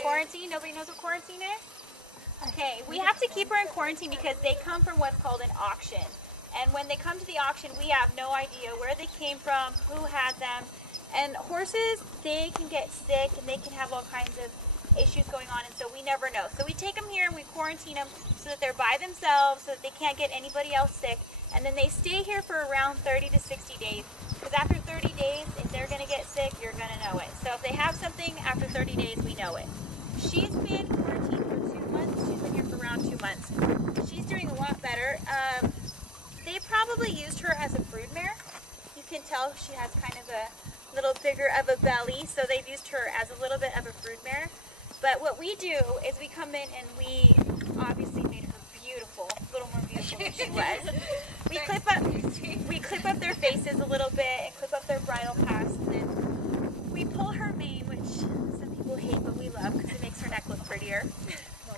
Quarantine? Nobody knows what quarantine is? Okay, we have to keep her in quarantine because they come from what's called an auction. And when they come to the auction, we have no idea where they came from, who had them. And horses, they can get sick and they can have all kinds of issues going on, and so we never know. So we take them here and we quarantine them so that they're by themselves, so that they can't get anybody else sick. And then they stay here for around 30 to 60 days. Because after 30 days, if they're going to get sick, you're going to know it. So if they have something, after 30 days, we know it. She's been quarantined for 2 months. She's been here for around 2 months. She's doing a lot better. They probably used her as a broodmare. You can tell she has kind of a little bigger of a belly, so they've used her as a little bit of a broodmare. But what we do is we come in and we obviously made her beautiful, a little more beautiful than she was. We clip up their faces a little bit and clip up their bridle paths, and then we pull her mane, which some people hate but we love because it makes her neck look prettier.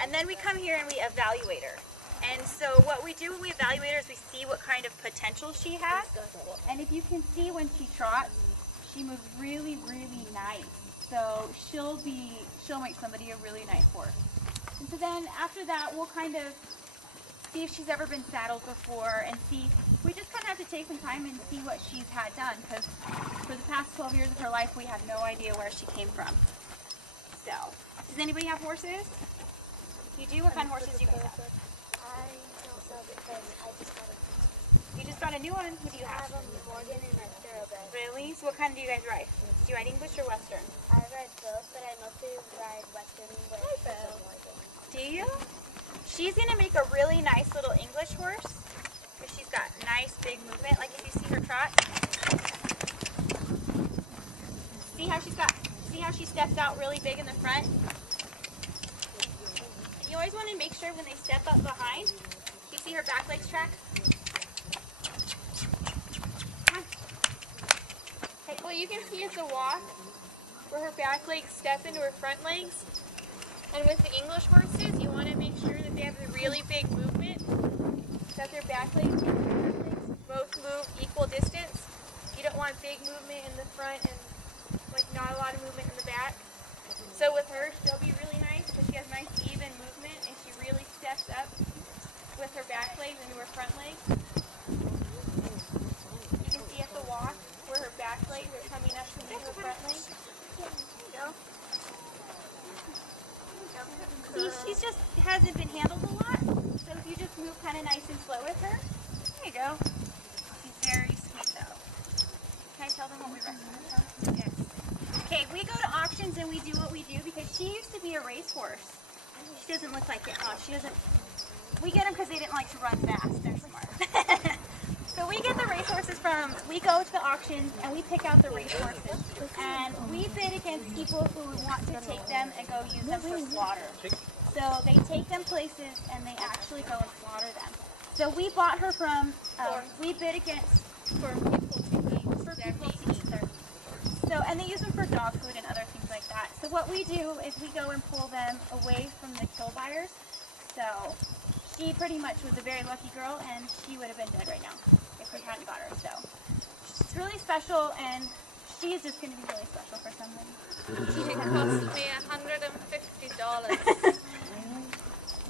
And then we come here and we evaluate her. And so what we do when we evaluate her is we see what kind of potential she has. And if you can see when she trots, she moves really, really nice. So she'll make somebody a really nice horse. And so then after that, we'll kind of see if she's ever been saddled before and see, we just kind of have to take some time and see what she's had done, because for the past 12 years of her life, we have no idea where she came from. So, does anybody have horses? You do? What kind of horses do you guys have? I don't know because I just got a You just got a new one? Who do you have? I have a Morgan and a thoroughbred. Really? So what kind do you guys ride? Do you ride English or Western? I ride both, but I mostly ride Western with Morgan. Do you? She's going to make a really nice little English horse. Because she's got nice big movement. Like if you see her trot. See how she steps out really big in the front? You always want to make sure when they step up behind, you see her back legs track? Okay, well you can see at the walk where her back legs step into her front legs. And with the English horses, you want to make sure that they have a really big movement, that their back legs and their front legs both move equal distance. You don't want big movement in the front and like not a lot of movement in the back. So with her, she'll be really nice because she has nice even movement and she really steps up with her back legs into her front legs. You can see at the walk where her back legs are coming up to meet her front legs. There you go. See, she just hasn't been handled a lot, so if you just move kind of nice and slow with her, there you go. She's very sweet though. Can I tell them what we recommend her? Yes. Okay, we go to auctions and we do what we do because she used to be a racehorse. She doesn't look like it. Oh, she doesn't. We get them because they didn't like to run fast. They're smart. So we get the racehorses we go to the auctions and we pick out the racehorses. And we bid against people who want to take them and go use them for slaughter. So they take them places and they actually go and slaughter them. So we bought her from, we bid against for people to eat. So, and they use them for dog food and other things like that. So what we do is we go and pull them away from the kill buyers. So she pretty much was a very lucky girl and she would have been dead right now if we hadn't got her. So she's really special and she is just going to be really special for somebody. It cost me $150.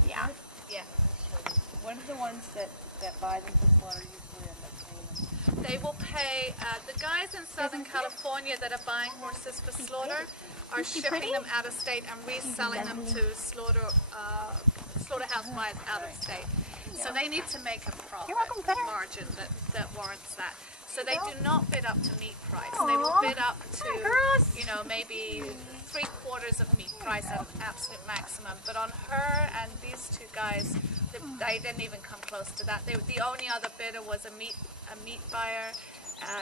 Yeah. Yeah. What are the ones that buy them for slaughter usually end up paying them? They will pay, the guys in Southern California that are buying horses for slaughter are shipping them out of state and reselling them to slaughterhouse buyers out of state. So they need to make a profit margin that warrants that. So they do not bid up to meat price. They will bid up to, you know, maybe 3/4 of meat price at absolute maximum. But on her and these two guys, they didn't even come close to that. The only other bidder was a meat buyer.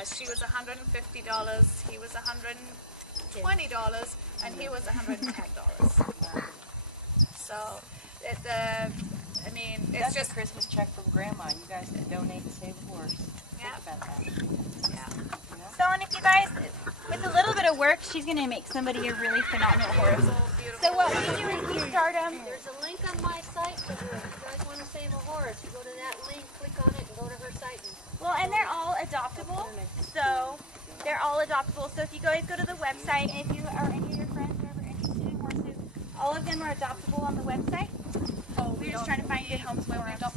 She was $150. He was $120, and he was $110. So, I mean, it's That's just a Christmas check from Grandma. You guys can donate to save a horse. Yeah. Think about that. Yeah. So, and if you guys, with a little bit of work, she's going to make somebody a really phenomenal horse. So what we do is we start them. There's a link on my site for her. If you guys want to save a horse, you go to that link, click on it, and go to her site. Well, and they're all adoptable. So they're all adoptable. So if you guys go to the website, and if you or any of your friends are ever interested in horses, all of them are adoptable on the website. Oh, We're just trying to find good homes for when we them. adopt